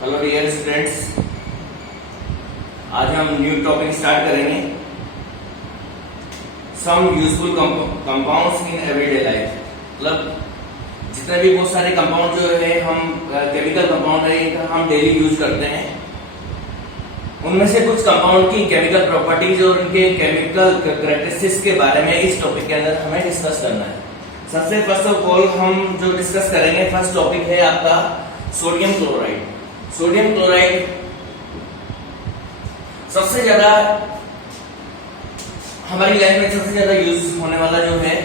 Hello dear students, आज हम new topic start करेंगे। Some useful compounds in everyday life. मतलब जितने भी बहुत सारे कंपाउंड जो है हम केमिकल कंपाउंड है हम डेली यूज करते हैं, उनमें से कुछ कंपाउंड की केमिकल प्रॉपर्टीज और उनके केमिकल कैरेक्टरिस्टिक्स के बारे में इस टॉपिक के अंदर हमें डिस्कस करना है। सबसे फर्स्ट ऑफ ऑल हम जो डिस्कस करेंगे, फर्स्ट टॉपिक है आपका सोडियम क्लोराइड। सोडियम क्लोराइड सबसे ज्यादा हमारी लाइफ में सबसे ज्यादा यूज होने वाला जो है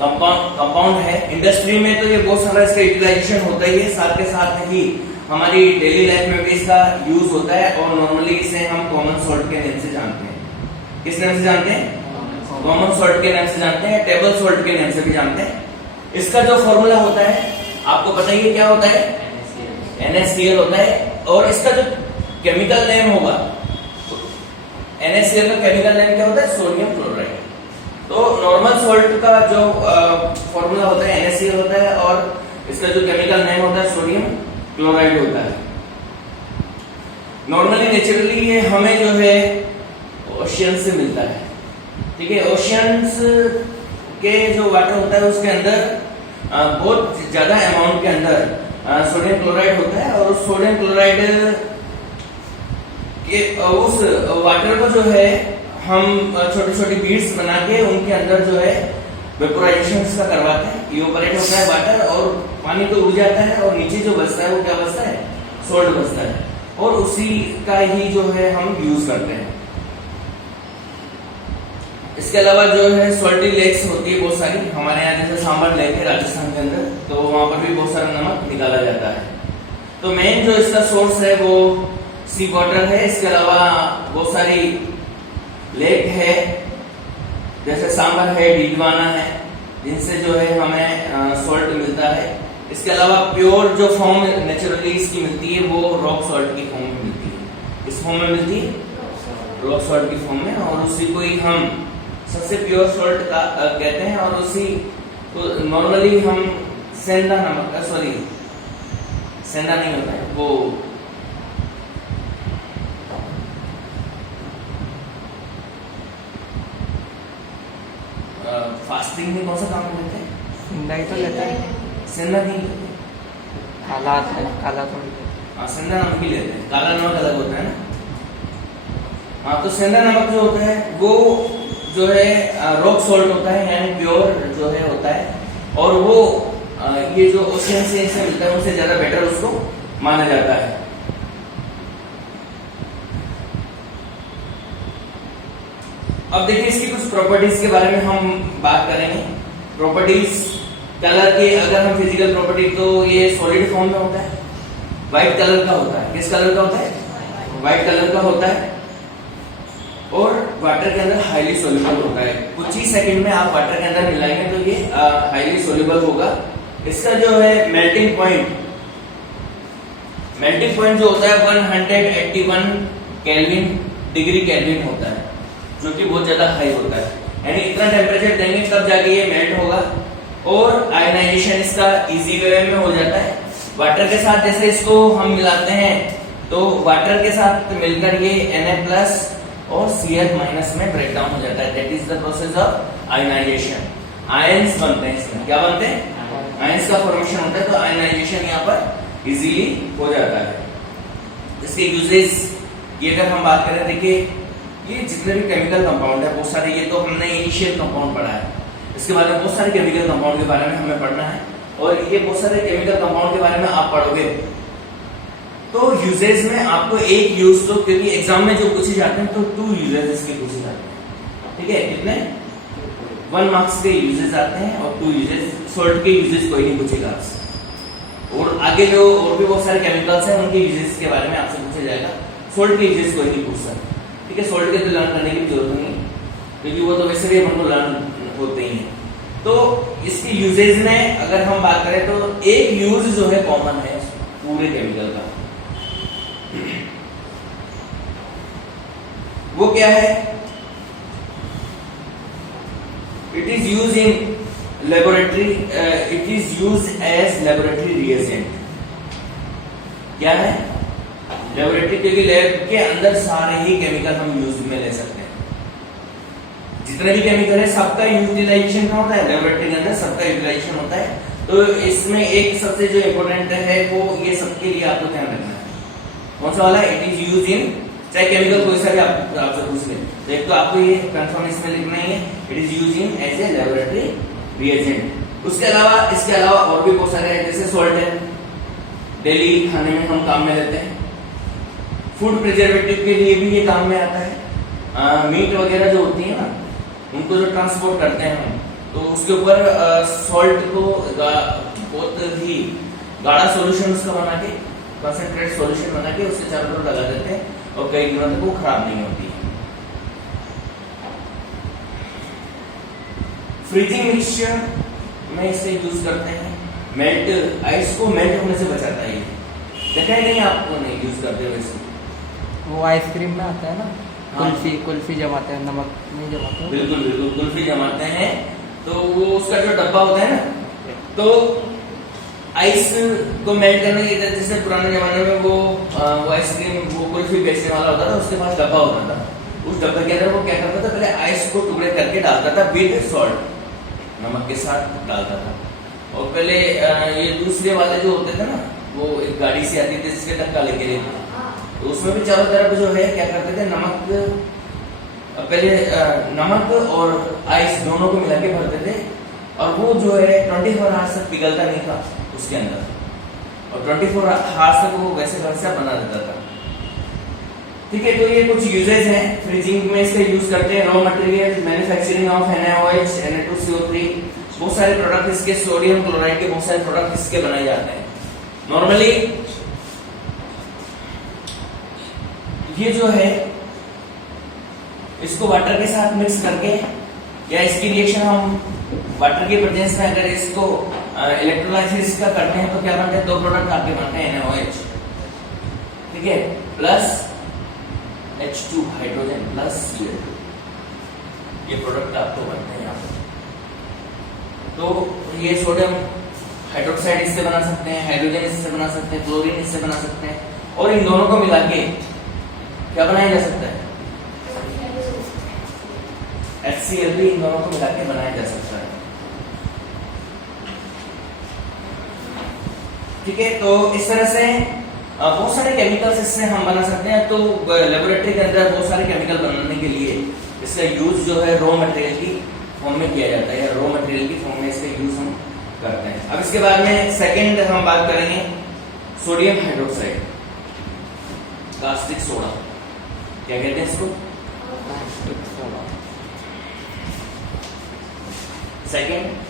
कंपाउंड है। इंडस्ट्री में तो ये बहुत सारा इसका यूटिलाइजेशन होता ही है, साथ के साथ ही हमारी डेली लाइफ में भी इसका यूज होता है। और नॉर्मली इसे हम कॉमन सॉल्ट के नेम से जानते हैं। किस नेम से जानते हैं? कॉमन सॉल्ट के नेम से जानते हैं, टेबल सॉल्ट के नेम से भी जानते हैं। इसका जो फॉर्मूला होता है आपको पता ही है, क्या होता है? NaCl होता है। और इसका जो केमिकल नेम होगा, NaCl का केमिकल नेम क्या होता है? Sodium chloride. तो नॉर्मल सॉल्ट का जो फॉर्मूला होता है NaCl होता है और इसका जो केमिकल नेम होता है सोडियम क्लोराइड होता है। नॉर्मली नेचुरली ये हमें जो है ओशियन से मिलता है, ठीक है। ओशियंस के जो वाटर होता है उसके अंदर बहुत ज्यादा अमाउंट के अंदर सोडियम क्लोराइड होता है। और उस सोडियम क्लोराइड के उस वाटर को जो है हम छोटी छोटी बीड्स बना के उनके अंदर जो है वेपोराइजेशन का करवाते हैं। इवेपोरेट होता है वाटर और पानी तो उड़ जाता है और नीचे जो बचता है वो क्या बचता है? सॉल्ट बचता है। और उसी का ही जो है हम यूज करते हैं। इसके अलावा जो है सॉल्टी लेक्स होती है बहुत सारी हमारे यहाँ, जैसे सांबर लेक है राजस्थान के अंदर, तो वहां पर भी बहुत सारा नमक निकाला जाता है। तो मेन जो इसका सोर्स है वो सी वाटर है। इसके अलावा बहुत सारी लेक है, जैसे सांबर है, डीडवाना है, जिनसे जो है हमें सॉल्ट मिलता है। इसके अलावा प्योर जो फॉर्म नेचुरली इसकी मिलती है वो रॉक सॉल्ट की फॉर्म में मिलती है। इस फॉर्म में मिलती है रॉक सॉल्ट की फॉर्म में, और उसी को ही हम सबसे प्योर सॉल्ट का कहते हैं। और उसी तो नॉर्मली हम सेंधा नमक, सॉरी सेंधा नहीं होता है वो, फास्टिंग में कौन सा काम लेते हैं? सेंधा ही तो लेते हैं। सेंधा नहीं लेते, काला है, काला थोड़ी। हाँ सेंधा नमक ही लेते हैं, काला नमक अलग होता है ना। हाँ तो सेंधा नमक जो होता है वो जो है रॉक सॉल्ट होता है, यानी प्योर जो है होता है। और वो ये जो ओशियन से मिलता है उनसे ज्यादा बेटर उसको माना जाता है। अब देखिए इसकी कुछ प्रॉपर्टीज के बारे में हम बात करेंगे। प्रॉपर्टीज कलर के, अगर हम फिजिकल प्रॉपर्टी, तो ये सॉलिड फॉर्म में होता है, व्हाइट कलर का होता है। किस कलर का होता है? व्हाइट कलर का होता है। और वाटर के अंदर हाईली सोल्यूबल होता है। कुछ ही सेकंड में आप वाटर के अंदर मिलाएंगे तो ये हाईली सोल्यूबल होगा। इसका जो है मेल्टिंग पॉइंट जो होता है 181 डिग्री केल्विन होता है, जो कि बहुत ज्यादा हाई होता है। यानी इतना टेम्परेचर देंगे तब जाके ये मेल्ट होगा। और आयनाइजेशन इसका इजी वे में हो जाता है। वाटर के साथ जैसे इसको हम मिलाते हैं तो वाटर के साथ मिलकर ये Na+ और Cl- में ब्रेक डाउन हो जाता है। That is the process of ionization. Ions बनते हैं इसमें। क्या बनते हैं? आयंस का फॉर्मेशन होता है। तो आयनाइजेशन यहाँ पर इजीली हो जाता है। इसके यूजेस की अगर हम बात करें, देखिए ये जितने भी केमिकल कंपाउंड है बहुत सारे, ये तो हमने इनिशियल कंपाउंड पढ़ा है, इसके बारे में बहुत सारे केमिकल कंपाउंड के बारे में हमें पढ़ना है। और ये बहुत सारे केमिकल कंपाउंड के बारे में आप पढ़ोगे तो यूजेस में आपको एक यूज, तो क्योंकि एग्जाम में जो पूछे जाते हैं तो 2 यूजेस इसके पूछे जाते हैं, ठीक है। कितने? 1 मार्क्स के यूजेस आते हैं और 2 यूजेस। सॉल्ट के यूजेस कोई नहीं पूछेगा आपसे। और आगे जो और भी बहुत सारे केमिकल्स हैं उनके यूजेस के बारे में आपसे पूछा जाएगा। सॉल्ट के यूजेस कोई नहीं पूछता, ठीक है। सॉल्ट के तो लर्न करने की जरूरत नहीं, क्योंकि वो तो वैसे भी हमको लर्न होते ही हैं। तो इसके यूजेस में अगर हम बात करें तो एक यूज जो है कॉमन है पूरे केमिकल का, वो क्या है? It is use in laboratory, it is use as laboratory reagent. क्या है? लेबोरेटरी क्योंकि लैब के अंदर सारे ही केमिकल हम यूज में ले सकते हैं। जितने भी केमिकल है सबका यूटिलाइजेशन का होता है, लेबोरेटरी के अंदर सबका यूटिलाइजेशन होता है। तो इसमें एक सबसे जो इम्पोर्टेंट है वो ये सबके लिए आपको ध्यान रखना है। कौन सा वाला? इट इज यूज इन, चाहे केमिकल कोई सा भी आपसे पूछ ले तो एक तो आपको ये कंफर्म इसमें लिखना ही है, it is use in as a laboratory reagent. उसके अलावा इसके अलावा और भी बहुत सारे हैं, जैसे सॉल्ट है, डेली खाने में हम काम में लेते हैं। फूड प्रिजर्वेटिव के लिए भी ये काम में आता है। मीट वगैरह जो होती है ना, उनको जो ट्रांसपोर्ट करते हैं हम, तो उसके ऊपर सॉल्ट को बहुत ही गाढ़ा सॉल्यूशन उसका बना के, कंसंट्रेट सॉल्यूशन बना के उसके चारों तरफ लगा देते हैं और कई दिनों तक वो खराब नहीं होती है। फ्रीजिंग मिक्सचर में इसे यूज करते हैं। मेल्ट, आइस को मेल्ट होने से बचाता है। देखा है नहीं आपको? नहीं यूज करते हुए इसको। वो आइसक्रीम में आता है ना, हाँ। कुल्फी जमाते हैं, नमक नहीं जमाते। बिल्कुल बिल्कुल, कुल्फी जमाते हैं तो वो उसका जो डब्बा होता है ना, तो आइस को मेल्ट करने के लिए, जैसे पुराने जमाने में वो आइसक्रीम, वो कुल्फी बेचने वाला होता था, उसके पास डब्बा होता था। उस डब्बे के अंदर वो क्या करता था, पहले आइस को टुकड़े करके डालता था विद सॉल्ट, नमक के साथ डालता था। और पहले ये दूसरे वाले जो होते थे ना, वो एक गाड़ी से आती थी जिसके ढक्का लेके लेते, तो उसमें भी चारों तरफ जो है क्या करते थे, नमक, पहले नमक और आइस दोनों को मिला के भरते थे, और वो जो है 24 आवर्स तक पिघलता नहीं था उसके अंदर, और 24 आवर्स तक वो वैसे वैसा बना देता था। ठीक है, तो ये कुछ यूजेज हैं फ्रीजिंग में, इसका यूज करते हैं। Raw material, manufacturing of NaOH, Na2CO3, बहुत सारे प्रोडक्ट इसके, सोडियम क्लोराइड के बहुत सारे प्रोडक्ट इसके बनाए जाते हैं। नॉर्मली ये जो है इसको वाटर के साथ मिक्स करके, या इसकी रिएक्शन हम वाटर के प्रेजेंस में अगर इसको इलेक्ट्रोलाइसिस का करते हैं तो क्या बनते हैं, दो प्रोडक्ट आपके बनते हैं NaOH, ठीक है, plus H2 hydrogen plus Cl2, ये प्रोडक्ट आपको बनते हैं यहाँ पर। तो ये सोडियम हाइड्रोक्साइड इससे बना सकते हैं, हाइड्रोजन इससे बना सकते हैं, क्लोरीन इससे बना सकते हैं, और इन दोनों को मिला के क्या बनाया जा सकता है, HCl भी इन दोनों को मिला के बनाया जा सकता है। ठीक है, तो इस तरह से बहुत सारे केमिकल्स इससे हम बना सकते हैं। तो लेबोरेटरी के अंदर बहुत सारे केमिकल बनाने के लिए इसका यूज जो है रॉ मटेरियल की फॉर्म में किया जाता है, या रॉ मटेरियल की फॉर्म में इसका यूज हम करते हैं। अब इसके बाद में सेकंड हम बात करेंगे सोडियम हाइड्रोक्साइड, कास्टिक सोडा, क्या कहते हैं इसको, सेकंड।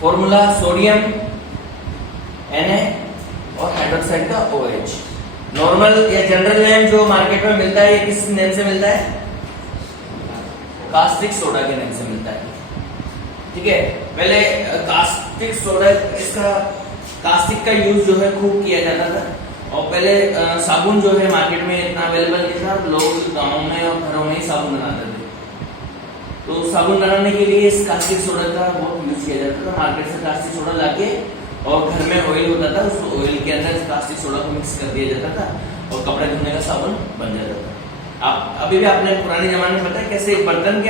फॉर्मूला सोडियम Na और हाइड्रोक्साइड का OH। नॉर्मल या जनरल नेम जो मार्केट में मिलता है, ये किस नेम से मिलता है, कास्टिक सोडा के नेम से मिलता है। ठीक है, पहले कास्टिक सोडा, इसका कास्टिक का यूज जो है खूब किया जाता था, और पहले साबुन जो है मार्केट में इतना अवेलेबल नहीं था, लोग गाँव में और घरों में ही साबुन बनाते थे। तो साबुन बनाने के लिए इस कास्टिक सोडा का बहुत यूज किया जाता था। मार्केट से कास्टिक सोडा लाके, और घर में ऑयल होता था, उस ऑयल के अंदर कास्टिक सोडा को मिक्स कर दिया जाता था, और कपड़े धोने का साबुन बन जाता था। आप अभी भी आपने पुराने जमाने में पता है कैसे एक बर्तन के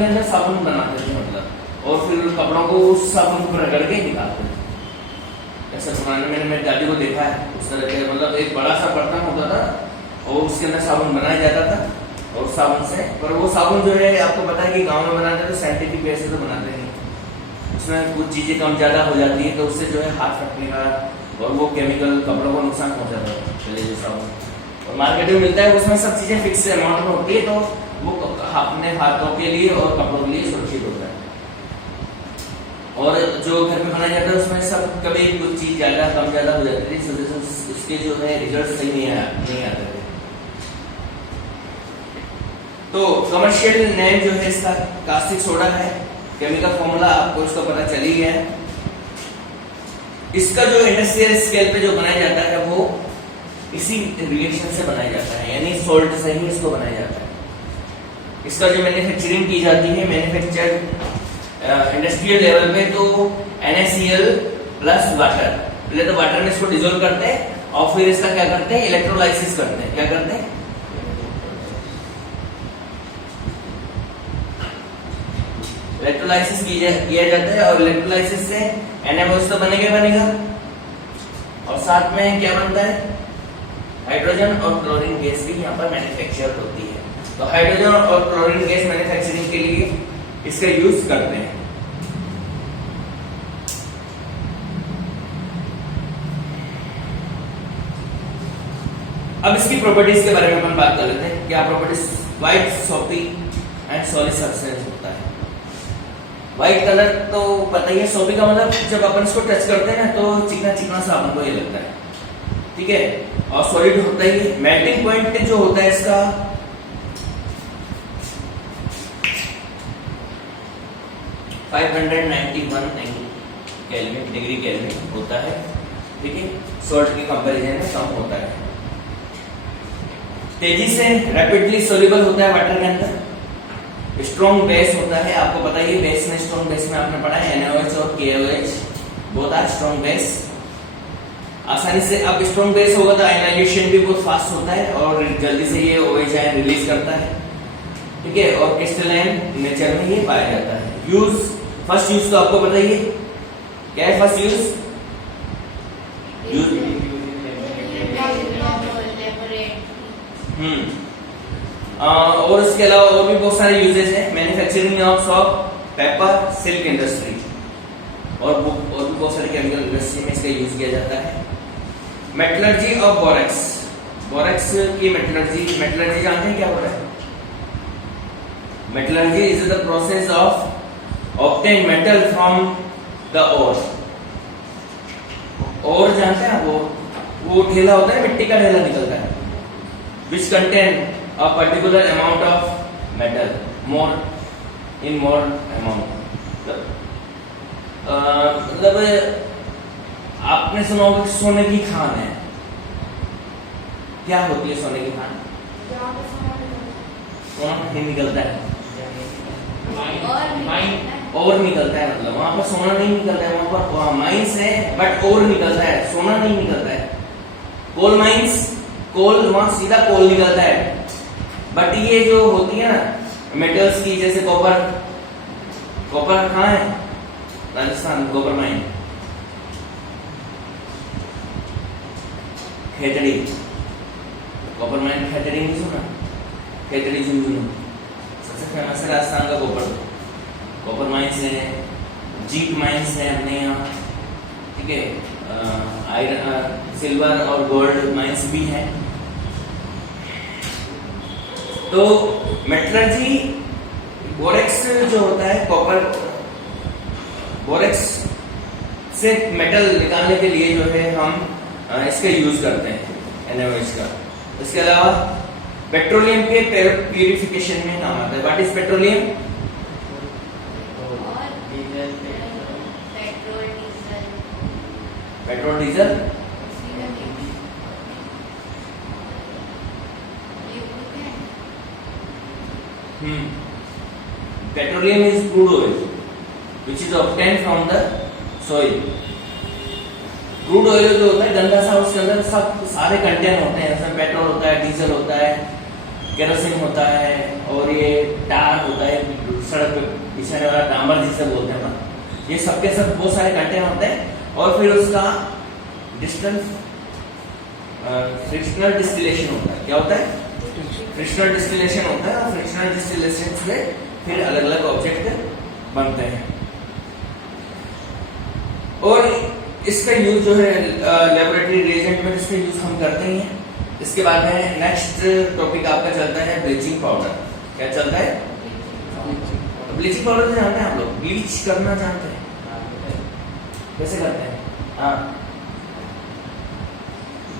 अंदर साबुन बनाते थे, मतलब, और फिर कपड़ों को उस साबुन को रगड़ के निकालते थे। ऐसा पुराने में मेरी दादी को देखा है, उस तरह के, मतलब एक बड़ा सा बर्तन होता था और उसके अंदर साबुन बनाया जाता था, और साबुन से, पर वो साबुन जो है आपको पता है कि गांव में बनाते हैं तो साइंटिफिक वे से तो बनाते नहीं, उसमें कुछ चीजें कम ज्यादा हो जाती है, तो उससे जो है हाथ फटने का और वो केमिकल कपड़ों को नुकसान पहुंचाता है। चलिए जो साबुन और मार्केट में मिलता है उसमें सब चीजें फिक्स अमाउंट में होती है, तो वो अपने हाथों के लिए और कपड़ों के लिए सुरक्षित होता है। और जो घर में बनाया जाता है उसमें सब कभी कुछ चीज ज्यादा कम ज्यादा हो जाती है, इस वजह से उसके जो है रिजल्ट सही नहीं आते थे। तो कमर्शियल नेम जो है इसका कास्टिक सोडा है, केमिकल फॉर्मूला आपको इसका पता चल ही गया है। इसका जो इंडस्ट्रियल स्केल पे जो बनाया जाता है वो इसी रिएक्शन से बनाया जाता है, यानी सॉल्ट से ही इसको बनाया जाता है। इसका जो मैन्युफैक्चरिंग की जाती है मैन्युफैक्चर इंडस्ट्रियल लेवल पे, तो NaCl प्लस वाटर, पहले तो वाटर में इसको डिसॉल्व करते हैं और फिर इसका क्या करते हैं, इलेक्ट्रोलाइसिस करते हैं। क्या करते हैं, इलेक्ट्रोलाइसिस किया जाता है और इलेक्ट्रोलाइसिस से NaOH तो बनेगा और साथ में क्या बनता है, हाइड्रोजन और क्लोरीन गैस भी यहाँ पर मैन्युफैक्चर होती है। तो हाइड्रोजन और क्लोरीन गैस मैन्युफैक्चरिंग के लिए इसका यूज करते हैं। अब इसकी प्रॉपर्टीज के बारे में अपन बात कर लेते हैं। क्या properties, white, softy and solid substance होता है। व्हाइट कलर तो पता ही है, सॉफ्टी का मतलब जब अपन इसको टच करते हैं ना तो चिकना चिकना सा अपन को ये लगता है, ठीक है। और सॉलिड होता ही, मेल्टिंग पॉइंट जो होता है इसका 591 केल्विन, डिग्री केल्विन होता है, ठीक है। सॉल्ट के कंपैरिजन में कम होता है। तेजी से रैपिडली सोल्यूबल होता है वाटर के अंदर। स्ट्रॉन्ग बेस होता है, आपको पता ही है बेस में, स्ट्रॉन्ग बेस में आपने पढ़ा है NaOH और KOH, both are strong base. आसानी से, अब स्ट्रॉन्ग बेस होगा तो आयनाइजेशन भी बहुत फास्ट होता है और जल्दी से ये OH आयन रिलीज करता है, ठीक है। और क्रिस्टलाइन नेचर में ये पाया जाता है। यूज, फर्स्ट यूज तो आपको पता ही है, क्या है फर्स्ट यूज, और इसके अलावा और भी बहुत सारे यूजेस हैं। Manufacturing of shop, paper, silk industry और भी बहुत सारे केमिकल इंडस्ट्री में इसका यूज किया जाता है। मेटलर्जी ऑफ बोरेक्स, बोरेक्स की मेटलर्जी जानते हैं क्या होता है। Metallurgy is the process of obtain metal from the ore. Ore जानते हैं वो ढेला होता है, मिट्टी का ढेला निकलता है, which contain a particular amount of metal, more amount। मतलब आपने सुना होगा सोने की खान है, क्या होती है सोने की खान, सोना नहीं निकलता है और निकलता है, मतलब वहां पर सोना नहीं निकलता है, वहां पर माइंस है बट और निकलता है, सोना नहीं निकलता है। कोल माइंस, कोल वहां सीधा कोल निकलता है, बट ये जो होती है ना मेटल्स की, जैसे कॉपर, कॉपर कहाँ है, Rajasthan, copper mine, Khetri, copper mine Khetri नहीं सुना, खेतड़ी झुंझुनू सबसे फेमस है राजस्थान का कॉपर माइंस है, जीट माइंस है अपने यहाँ, ठीक है। आयरन, सिल्वर और गोल्ड माइंस भी हैं। तो मेटलर्जी, बोरेक्स जो होता है, कॉपर, बोरेक्स से मेटल निकालने के लिए जो है हम इसका यूज करते हैं NaOH का। इसके अलावा पेट्रोलियम के प्यूरिफिकेशन में काम आता है। What is petroleum, petrol diesel, petroleum is crude oil which is obtain from the soil. Crude oil जो होता है गंदा सा, उसके अंदर सब सारे कंटेंट होते हैं, उसमें पेट्रोल होता है, डीजल होता है, केरोसिन होता है और ये टार होता है, सड़क पे बिछाने वाला डांबर जिसे बोलते हैं ना, ये सबके सब बहुत सारे कंटेंट होते हैं। और फिर उसका फ्रिक्शनल डिस्टिलेशन होता है। क्या होता है, फ्रिक्शनल डिस्टिलेशन होता है और फ्रिक्शनल डिस्टिलेशन से फिर अलग अलग ऑब्जेक्ट बनते हैं। और इसका यूज जो है लेबोरेटरी रिएजेंट में इसका यूज हम करते ही हैं। इसके बाद में नेक्स्ट टॉपिक आपका चलता है ब्लीचिंग पाउडर। क्या चलता है, ब्लीचिंग पाउडर जानते हैं आप लोग, ब्लीच करना जानते हैं, कैसे करते हैं, हाँ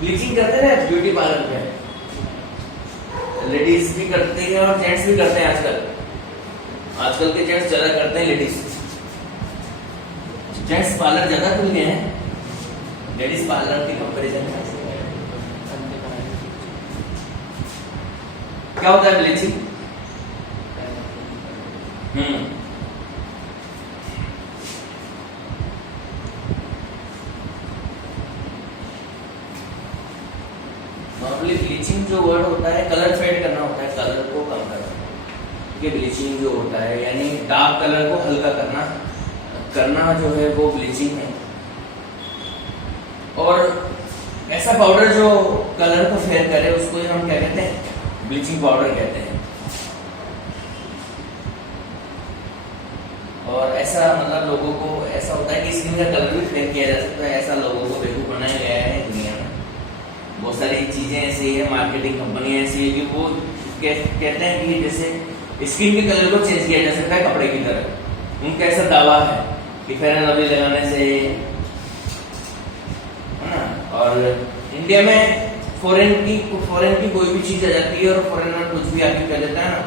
ब्लीचिंग करते हैं ना ब्यूटी पार्लर में, लेडीज भी करते हैं और जेंट्स भी करते हैं आजकल। आजकल के जेंट्स ज्यादा करते हैं, लेडीज जेंट्स पार्लर ज्यादा खुल गए हैं लेडीज पार्लर के कंपैरिजन में। क्या होता है ब्लीचिंग? नॉर्मली ब्लीचिंग जो वर्ड होता है, कलर फेड करना होता है, कलर को कम करना। ये ब्लीचिंग जो होता है यानी डार्क कलर को हल्का करना जो है वो ब्लीचिंग है। और ऐसा पाउडर जो कलर को फेयर करे उसको हम क्या कहते हैं? ब्लीचिंग पाउडर कहते हैं। और ऐसा मतलब लोगों को ऐसा होता है कि स्किन का कलर भी फेयर किया जा सकता है, ऐसा लोगों को बेवकूफ बनाया गया है दुनिया में। बहुत सारी चीजें ऐसी है, मार्केटिंग कंपनी ऐसी है कि वो कहते हैं कि जैसे स्किन के कलर को चेंज किया जा सकता है कपड़े की तरह। उनका ऐसा दावा है कि फेयर एंड लवली लगाने से, है ना। और इंडिया में फॉरेन की कोई भी चीज आ जाती है और फॉरेन में कुछ भी आके कर देता है ना।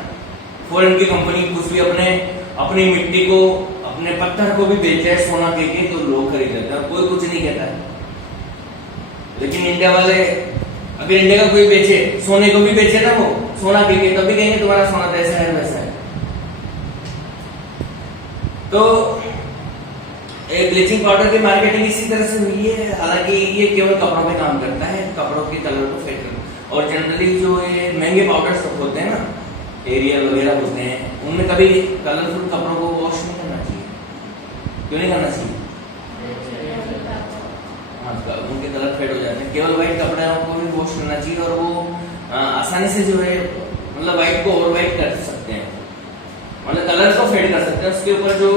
फॉरेन की कंपनी कुछ भी अपनी मिट्टी को, अपने पत्थर को भी बेचे है सोना के तो लोग खरीद लेते हैं, कोई कुछ नहीं कहता है। लेकिन इंडिया वाले, अगर इंडिया का कोई बेचे, सोने को भी बेचे ना वो सोना के तब भी कहेंगे तुम्हारा सोना तो ऐसा है वैसा है। तो ब्लीचिंग पाउडर की मार्केटिंग इसी तरह से हुई है। हालांकि ये केवल कपड़ों पे काम करता है, कपड़ों के कलर को फेड करना। और जनरली जो ये महंगे पाउडर्स होते हैं ना, एरियल वगैरह होते हैं, उनमें कभी कलरफुल कपड़ों को वॉश नहीं करना चाहिए। क्यों नहीं करना चाहिए? उनके कलर फेड हो जाते हैं। केवल व्हाइट कपड़ों को भी वॉश करना चाहिए और वो आसानी से जो है मतलब व्हाइट को ओवर व्हाइट कर सकते हैं, मतलब कलर को फेड कर सकते हैं। उसके ऊपर जो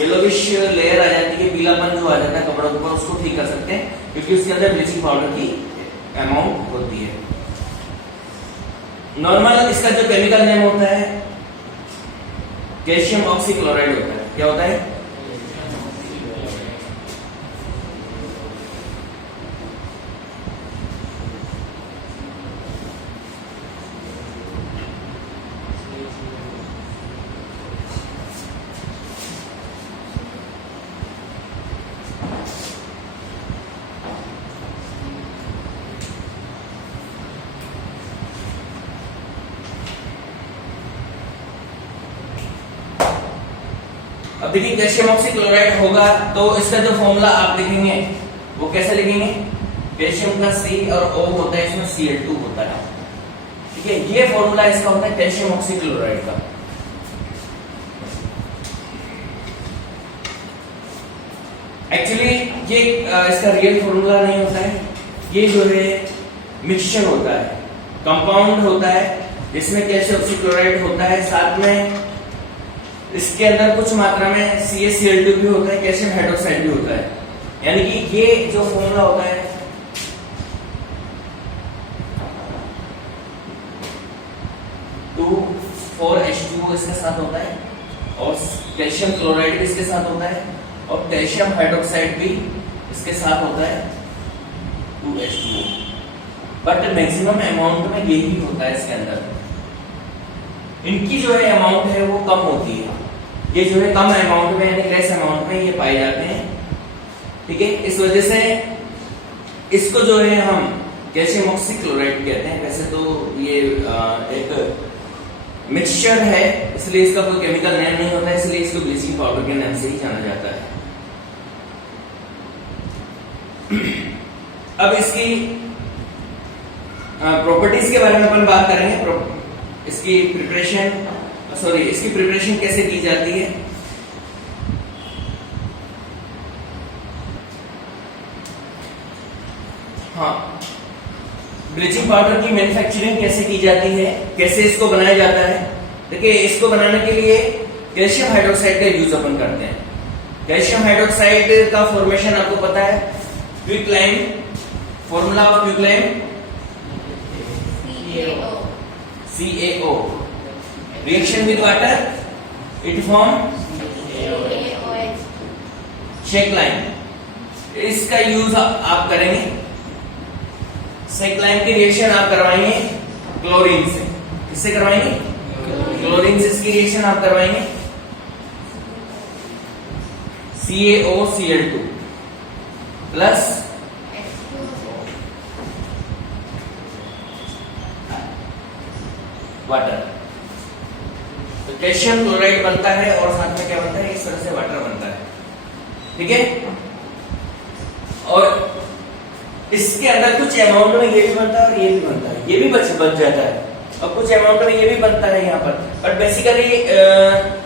येलोविश लेयर आ जाती है, पीलापन जो आ जाता है कपड़ों के ऊपर, उसको ठीक कर सकते हैं क्योंकि उसके अंदर ब्लीचिंग पाउडर की अमाउंट होती है। नॉर्मल इसका जो केमिकल नेम होता है कैल्शियम ऑक्सीक्लोराइड होता है। क्या होता है? अब देखिए कैल्शियम ऑक्सीक्लोराइड होगा तो इसका जो फॉर्मूला आप लिखेंगे वो कैसे लिखेंगे? कैल्शियम का C और O होता है, इसमें Cl2 होता है। ठीक है, ये फॉर्मूला इसका होता है कैल्शियम ऑक्सीक्लोराइड का। एक्चुअली ये इसका रियल फॉर्मूला नहीं होता है, ये जो है मिक्सचर होता है, कंपाउंड होता है जिसमें कैल्शियम ऑक्सीक्लोराइड होता है, साथ में इसके अंदर कुछ मात्रा में CaCl2 भी होता है, कैल्शियम हाइड्रोक्साइड भी होता है। यानी कि ये जो फॉर्मूला होता है 2,4H2O इसके साथ होता है और कैल्शियम क्लोराइड भी इसके साथ होता है और कैल्शियम हाइड्रोक्साइड भी इसके साथ होता है 2H2O। बट मैक्सिमम अमाउंट में यही होता है इसके अंदर। इनकी जो है अमाउंट है वो कम होती है, ये जो है कम अमाउंट में यानी लेस अमाउंट में ये पाए जाते हैं। ठीक है, इस वजह से इसको जो है हम कैल्शियम ऑक्सीक्लोराइड कहते हैं। वैसे तो ये एक मिक्सचर है, इसलिए इसका कोई केमिकल नेम नहीं होता है, इसलिए इसको ब्लीचिंग पाउडर के नाम से ही जाना जाता है। अब इसकी प्रॉपर्टीज के बारे में अपन बात करेंगे। इसकी प्रिपरेशन कैसे की जाती है। हाँ, ब्लीचिंग पाउडर की मैन्युफैक्चरिंग कैसे की जाती है, कैसे इसको बनाया जाता है। देखिए, इसको बनाने के लिए कैल्शियम हाइड्रोक्साइड का यूज अपन करते हैं। कैल्शियम हाइड्रोक्साइड का फॉर्मेशन आपको पता है, quicklime. Formula of quicklime CaO। Reaction with water it form slaked lime. इसका यूज आप करेंगे। शेकलाइम की रिएक्शन आप करवाएंगे क्लोरीन से। किससे करवाएंगे? क्लोरीन से इसकी रिएक्शन आप करवाएंगे। CaOCl2 plus water. तो कैल्शियम क्लोराइड बनता है और साथ में क्या बनता है, इस तरह से वाटर बनता है। ठीक है, और इसके अंदर कुछ अमाउंट में ये भी बनता है और ये भी बनता है, ये भी बच जाता है, और कुछ अमाउंट में ये भी बनता है यहाँ पर। बट बेसिकली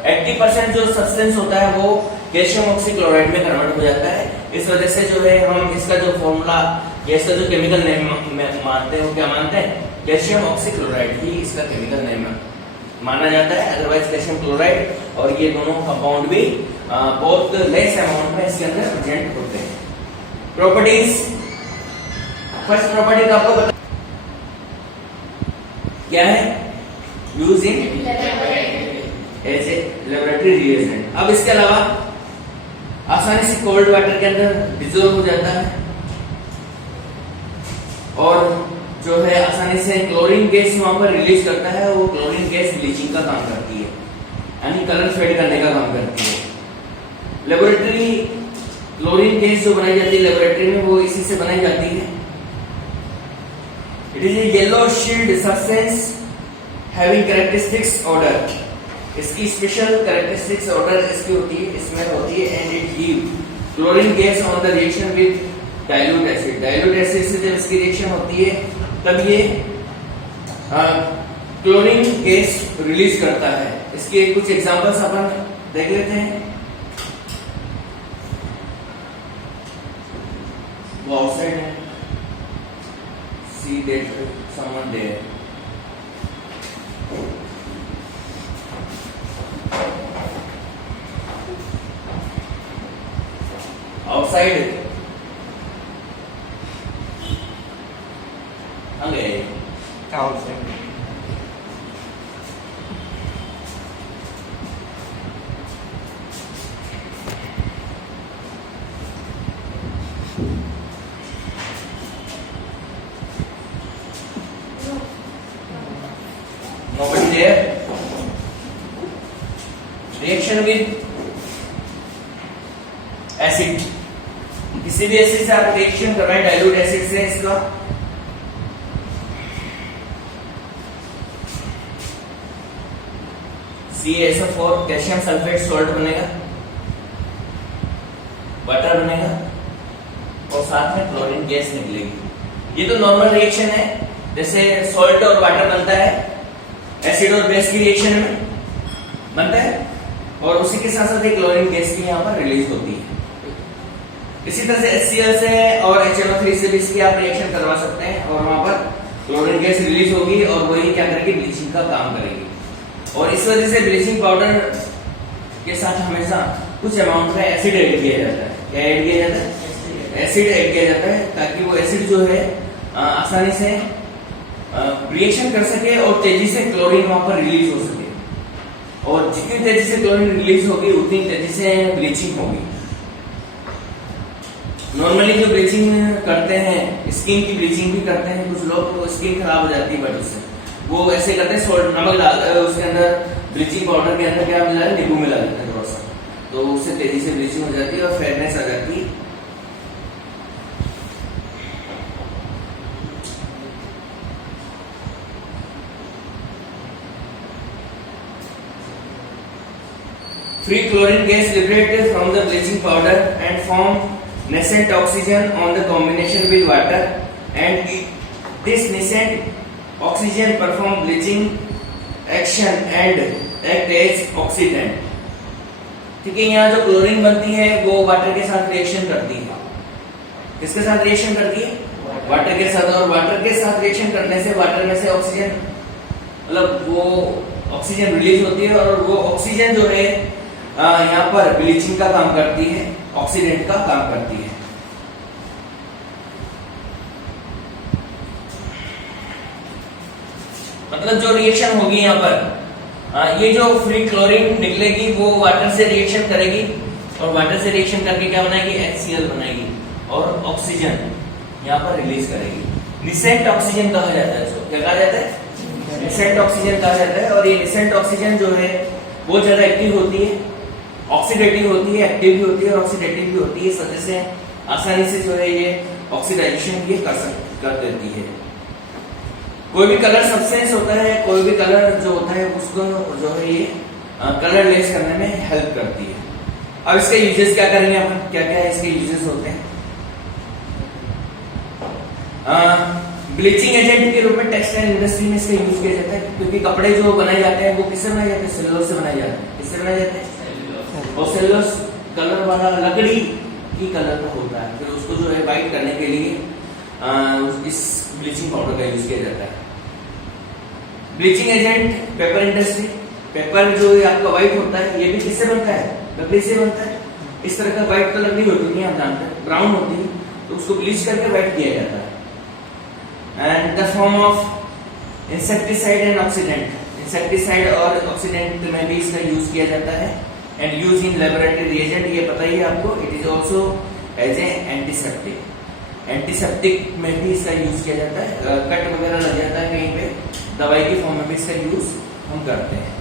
80% जो सब्सटेंस होता है वो कैल्शियम ऑक्सीक्लोराइड में कन्वर्ट हो जाता है। इस वजह से जो है हम इसका जो फॉर्मूला या इसका जो केमिकल नेम मानते हैं वो क्या मानते हैं, कैल्शियम ऑक्सीक्लोराइड ही इसका केमिकल नेम माना जाता है। अदरवाइज कैल्शियम क्लोराइड और ये दोनों कंपाउंड भी बहुत लेस अमाउंट में इसके अंदर प्रेजेंट होते हैं। प्रॉपर्टीज, फर्स्ट प्रॉपर्टी तो आपको बता क्या है, use in as a laboratory reagent. अब इसके अलावा आसानी से कोल्ड वाटर के अंदर डिसॉल्व हो जाता है और जो है आसानी से क्लोरीन गैस वहां पर रिलीज करता है। वो क्लोरीन गैस ब्लीचिंग का काम करती है, यानी कलर फेड करने का काम करती है। लेबोरेटरी क्लोरीन गैस जो बनाई जाती है लेबोरेटरी में वो इसी से बनाई जाती है। It is a yellow shield substance having characteristics order. इसकी स्पेशल कैरेक्टरिस्टिक्स ऑर्डर इसकी होती है, इसमें होती है, and it give chlorine gas on the reaction with dilute acid. Dilute acid से जब इसकी रिएक्शन होती है तब ये क्लोरीन गैस रिलीज करता है। इसके कुछ एग्जांपल्स अपन देख लेते हैं। वो आउटसाइड है, see that someone there. Outside outside nobody there, reaction with acid. किसी भी एसिड से आप रिएक्शन कर रहे हैं डाइल्यूट एसिड से, इसका CaSO4 कैल्शियम सल्फेट सॉल्ट बनेगा, वाटर बनेगा और साथ में क्लोरीन गैस निकलेगी। ये तो नॉर्मल रिएक्शन है, जैसे सॉल्ट और वाटर बनता है एसिड और बेस की रिएक्शन में बनता है, और उसी के साथ साथ एक क्लोरीन गैस भी यहाँ पर रिलीज होती है। इसी तरह से HCl से और HNO3 से भी इसकी आप रिएक्शन करवा सकते हैं और वहां पर क्लोरीन गैस रिलीज होगी और वही क्या करेगी, ब्लीचिंग का काम करेगी। और इस वजह से ब्लीचिंग पाउडर के साथ हमेशा कुछ अमाउंट में एसिड ऐड किया जाता है। क्या ऐड किया जाता है, एसिड ऐड किया जाता है, ताकि वो एसिड जो है आसानी से रिएक्शन कर सके और तेजी से क्लोरीन वहां पर रिलीज हो सके। और जितनी तेजी से क्लोरीन रिलीज होगी उतनी तेजी से ब्लीचिंग होगी। नॉर्मली जो ब्लीचिंग करते हैं, स्किन की ब्लीचिंग भी करते हैं कुछ लोग, तो स्किन खराब हो जाती है, बट उससे वो ऐसे करते हैं, सॉल्ट नमक डाल उसके अंदर ब्लीचिंग पाउडर के अंदर क्या मिला है, नींबू मिला देते हैं थोड़ा सा, तो उससे तेजी से ब्लीचिंग हो जाती है और फेयरनेस आ जाती है। Free chlorine gas liberated from the bleaching powder and form nascent oxygen on the combination with water, and this nascent oxygen perform bleaching action and act as oxidant। ठीक है, यहाँ जो क्लोरीन बनती है वो वाटर के साथ रिएक्शन करती है। किसके साथ रिएक्शन करती है, वाटर के साथ, और वाटर के साथ रिएक्शन करने से वाटर में से ऑक्सीजन, मतलब वो ऑक्सीजन रिलीज होती है और वो ऑक्सीजन जो है यहाँ पर ब्लीचिंग का काम करती है, ऑक्सीडेंट का काम करती है। मतलब जो रिएक्शन होगी यहाँ पर, ये जो फ्री क्लोरीन निकलेगी वो वाटर से रिएक्शन करेगी और वाटर से रिएक्शन करके क्या बनाएगी, HCl बनाएगी और ऑक्सीजन यहाँ पर रिलीज करेगी। निसेंट ऑक्सीजन कहा जाता है इसको, क्या कहा जाता है, निसेंट ऑक्सीजन कहा जाता है। और ये निसेंट ऑक्सीजन जो है बहुत ज्यादा एक्टिव होती है ऑक्सीडेटिव होती है, एक्टिव भी होती है और ऑक्सीडेटिव भी होती है। इस वजह से आसानी से जो है ये ऑक्सीडाइजेशन ये कर देती है। कोई भी कलर सब्सटेंस होता है, कोई भी कलर जो होता है उसको जो है ये कलर लेस करने में हेल्प करती है। अब इसके यूजेस क्या करेंगे अपन, क्या क्या इसके यूजेस होते हैं। ब्लीचिंग एजेंट के रूप में टेक्सटाइल इंडस्ट्री में इसका यूज किया जाता है, क्योंकि कपड़े जो बनाए जाते हैं वो किससे बनाए जाते हैं, सेलुलोज से बनाए जाते हैं। किससे बनाए जाते हैं, और सेलुलोज कलर वाला लकड़ी की कलर का होता है। फिर उसको जो है वाइट करने के लिए इस ब्लीचिंग पाउडर का यूज किया जाता है। Bleaching agent paper industry, paper जो आपका व्हाइट होता है ये भी किससे बनता है, लकड़ी से बनता है। इस तरह का व्हाइट तो लकड़ी होती है, आप जानते हैं, ब्राउन होती है, तो उसको ब्लीच करके व्हाइट किया जाता है। And the form of insecticide and oxidant, insecticide और ऑक्सीडेंट में भी इसका यूज किया जाता है। And use in laboratory reagent, ये पता ही है आपको, it is also as a antiseptic. Antiseptic में भी इसका यूज किया जाता है, कट वगैरह लग जाता है कहीं पे, दवाई की फॉर्म में भी इसका यूज हम करते हैं।